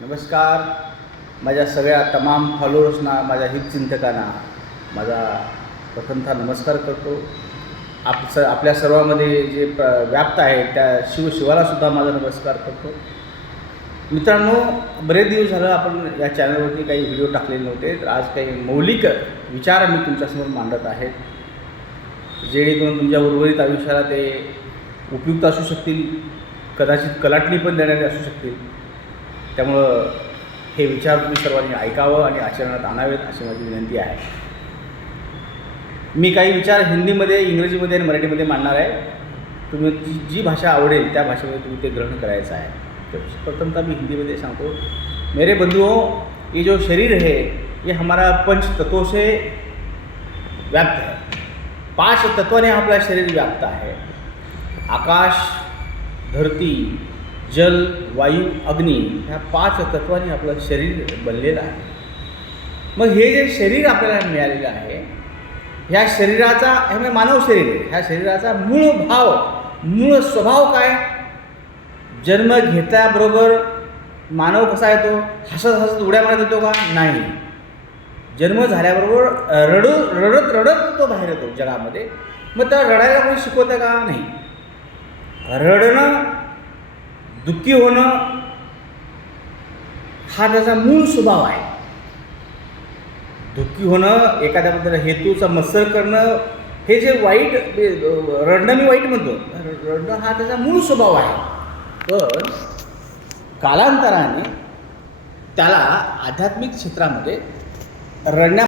नमस्कार. माझ्या सगळ्या तमाम फॉलोअर्सना, माझ्या हितचिंतकांना माझा प्रथमतः नमस्कार करतो. आपल्या सर्वांमध्ये जे व्याप्त आहे त्या शिवालासुद्धा माझा नमस्कार करतो. मित्रांनो, बरेच दिवस झालं आपण या चॅनलवरती काही व्हिडिओ टाकलेले नव्हते, तर आज काही मौलिक विचार मी तुमच्यासमोर मांडत आहे, जेणेकरून तुमच्या उर्वरित आयुष्याला ते उपयुक्त असू शकतील, कदाचित कलाटणी पण देणारे असू शकतील. त्यामुळं हे विचार तुम्ही सर्वांनी ऐकावं आणि आचरणात आणावेत अशी माझी विनंती आहे. मी काही विचार हिंदीमध्ये, इंग्रजीमध्ये आणि मराठीमध्ये मांडणार आहे. तुम्ही जी भाषा आवडेल त्या भाषेमध्ये तुम्ही ते ग्रहण करायचं आहे. तर प्रथमतः मी हिंदीमध्ये सांगतो. मेरे बंधुओं, ये जो शरीर है ये हमारा पंच तत्वों से व्याप्त है. 5 तत्वाने आपला शरीर व्याप्त आहे. आकाश, धरती, जल, वायू, अग्नी ह्या 5 तत्वांनी आपलं शरीर बनलेलं आहे. मग हे जे शरीर आपल्याला मिळालेलं आहे, ह्या शरीराचा, हे मानव शरीर आहे, ह्या शरीराचा मूळ स्वभाव काय? जन्म घेतल्याबरोबर मानव कसा येतो? हसत हसत उड्या मारत येतो का? नाही. जन्म झाल्याबरोबर रडत तो बाहेर येतो जगामध्ये. मग त्याला रडायला कोणी शिकवतं का? नाही. रडणं, दुःखी होणं हा त्याचा मूळ स्वभाव आहे. दुःखी होणं, एखाद्याबद्दल हेतूचा मत्सर करणं, हे जे वाईट, रडणं मी वाईट म्हणतो, रडणं हा त्याचा मूळ स्वभाव आहे. पण कालांतराने त्याला आध्यात्मिक क्षेत्रामध्ये रडण्या